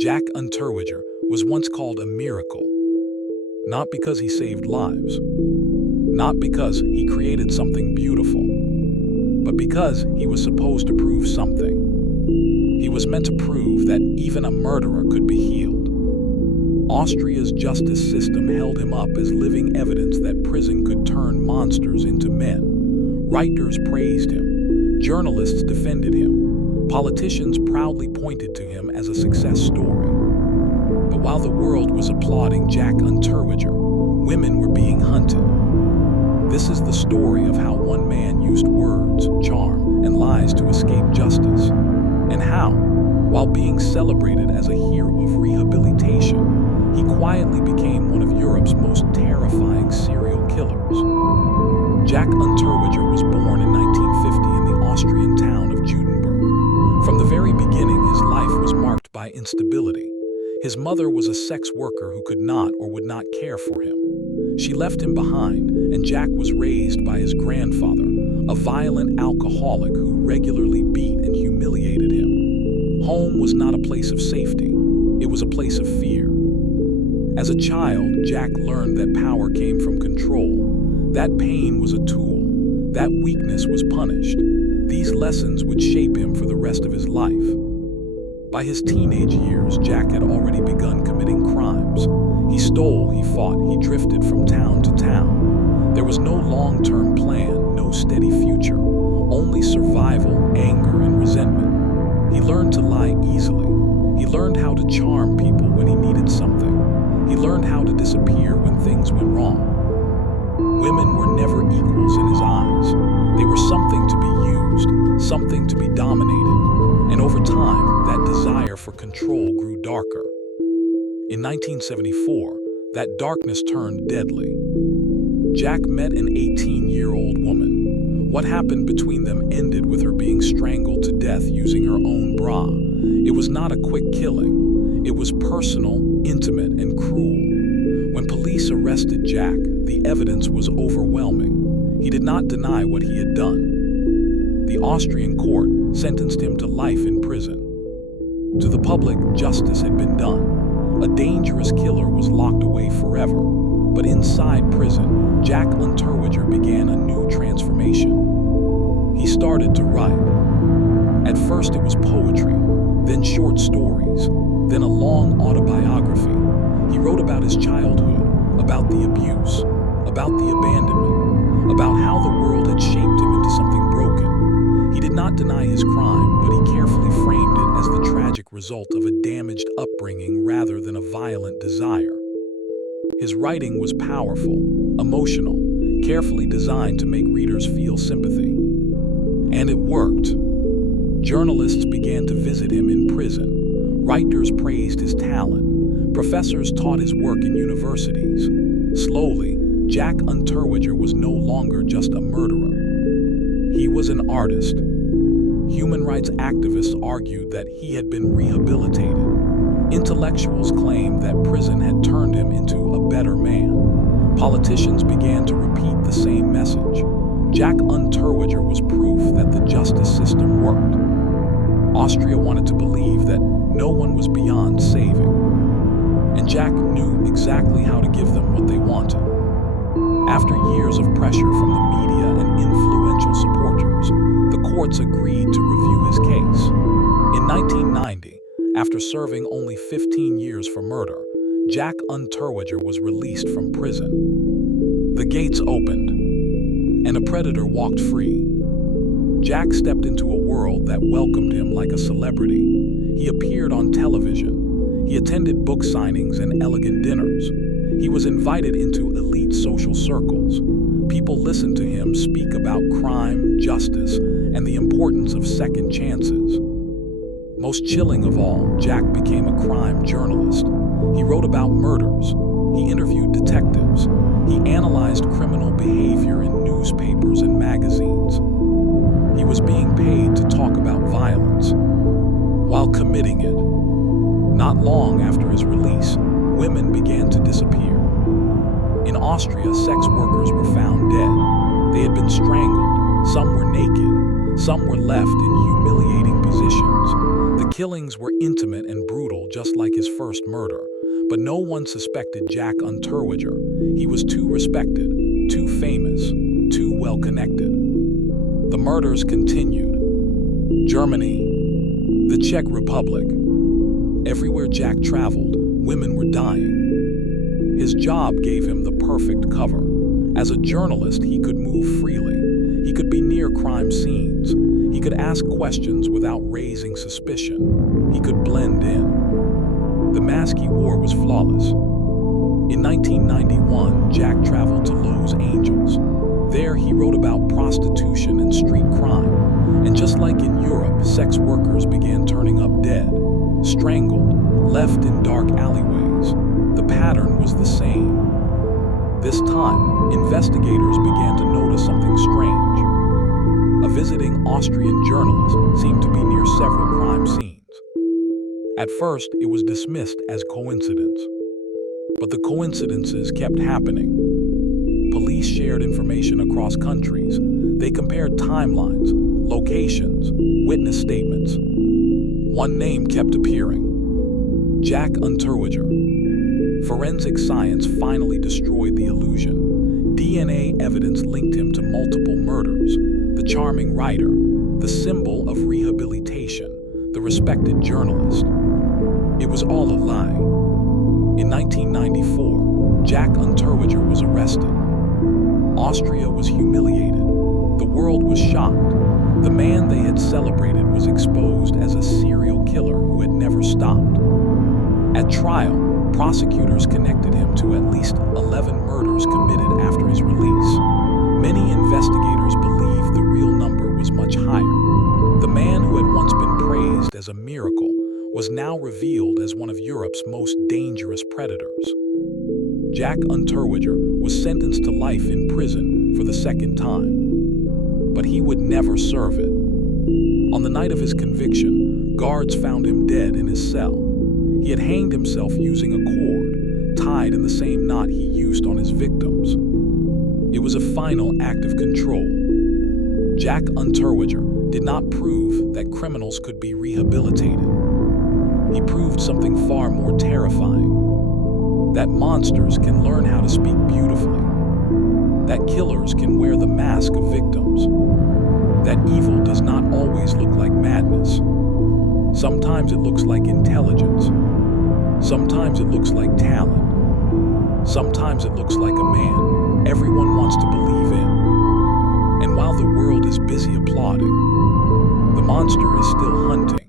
Jack Unterweger was once called a miracle, not because he saved lives, not because he created something beautiful, but because he was supposed to prove something. He was meant to prove that even a murderer could be healed. Austria's justice system held him up as living evidence that prison could turn monsters into men. Writers praised him, journalists defended him, politicians proudly pointed to him as a success story. But while the world was applauding Jack Unterweger, women were being hunted. This is the story of how one man used words, charm, and lies to escape justice, and how, while being celebrated as a hero of rehabilitation, he quietly became one of Europe's most terrifying serial killers. Jack Unterweger was born in 1950 in the Austrian town of Judenburg. From the very beginning, his life was marked by instability. His mother was a sex worker who could not or would not care for him. She left him behind, and Jack was raised by his grandfather, a violent alcoholic who regularly beat and humiliated him. Home was not a place of safety. It was a place of fear. As a child, Jack learned that power came from control. That pain was a tool. That weakness was punished. These lessons would shape him for the rest of his life. By his teenage years, Jack had already begun committing crimes. He stole, he fought, he drifted from town to town. There was no long-term plan, no steady future, only survival, anger, and resentment. He learned to lie easily. He learned how to charm people when he needed something. He learned how to disappear when things went wrong. Women were never equals in his eyes. They were something to be used, something to be dominated, and over time, that desire for control grew darker. In 1974, that darkness turned deadly. Jack met an 18-year-old woman. What happened between them ended with her being strangled to death using her own bra. It was not a quick killing. It was personal, intimate, and cruel. When police arrested Jack, the evidence was overwhelming. He did not deny what he had done. The Austrian court sentenced him to life in prison. To the public, justice had been done. A dangerous killer was locked away forever. But inside prison, Jack Unterweger began a new transformation. He started to write. At first it was poetry, then short stories, then a long autobiography. He wrote about his childhood, about the abuse, about the abandonment, about how the world had shaped him into something broken. He did not deny his crime, but he carefully framed it as the tragic result of a damaged upbringing rather than a violent desire. His writing was powerful, emotional, carefully designed to make readers feel sympathy. And it worked. Journalists began to visit him in prison. Writers praised his talent. Professors taught his work in universities. Slowly, Jack Unterweger was no longer just a murderer. He was an artist. Human rights activists argued that he had been rehabilitated. Intellectuals claimed that prison had turned him into a better man. Politicians began to repeat the same message. Jack Unterweger was proof that the justice system worked. Austria wanted to believe that no one was beyond saving. And Jack knew exactly how to give them what they wanted. After years of pressure from the media and influential supporters, the courts agreed to review his case. In 1990, after serving only 15 years for murder, Jack Unterweger was released from prison. The gates opened, and a predator walked free. Jack stepped into a world that welcomed him like a celebrity. He appeared on television. He attended book signings and elegant dinners. He was invited into elite social circles. People listened to him speak about crime, justice, and the importance of second chances. Most chilling of all, Jack became a crime journalist. He wrote about murders. He interviewed detectives. He analyzed criminal behavior in newspapers and magazines. He was being paid to talk about violence while committing it. Not long after his release, women began to disappear. In Austria, sex workers were found dead. They had been strangled. Some were naked. Some were left in humiliating positions. The killings were intimate and brutal, just like his first murder, but no one suspected Jack Unterweger. He was too respected, too famous, too well-connected. The murders continued. Germany, the Czech Republic. Everywhere Jack traveled, women were dying. His job gave him the perfect cover. As a journalist, he could move freely. He could be near crime scenes. He could ask questions without raising suspicion. He could blend in. The mask he wore was flawless. In 1991, Jack traveled to Los Angeles. There, he wrote about prostitution and street crime. And just like in Europe, sex workers began turning up dead, strangled, left in dark alleyways. The pattern was the same. This time, investigators began to notice something strange. A visiting Austrian journalist seemed to be near several crime scenes. At first, it was dismissed as coincidence. But the coincidences kept happening. Police shared information across countries. They compared timelines, locations, witness statements. One name kept appearing: Jack Unterweger. Forensic science finally destroyed the illusion. DNA evidence linked him to multiple murders. The charming writer, the symbol of rehabilitation, the respected journalist. It was all a lie. In 1994, Jack Unterweger was arrested. Austria was humiliated. The world was shocked. The man they had celebrated was exposed as a serial killer who had never stopped. At trial, prosecutors connected him to at least 11 murders committed after his release. Many investigators believed the real number was much higher. The man who had once been praised as a miracle was now revealed as one of Europe's most dangerous predators. Jack Unterweger was sentenced to life in prison for the second time, but he would never serve it. On the night of his conviction, guards found him dead in his cell. He had hanged himself using a cord, tied in the same knot he used on his victims. It was a final act of control. Jack Unterweger did not prove that criminals could be rehabilitated. He proved something far more terrifying: that monsters can learn how to speak beautifully, that killers can wear the mask of victims, that evil does not always look like madness. Sometimes it looks like intelligence. Sometimes it looks like talent. Sometimes it looks like a man everyone wants to believe in. And while the world is busy applauding, the monster is still hunting.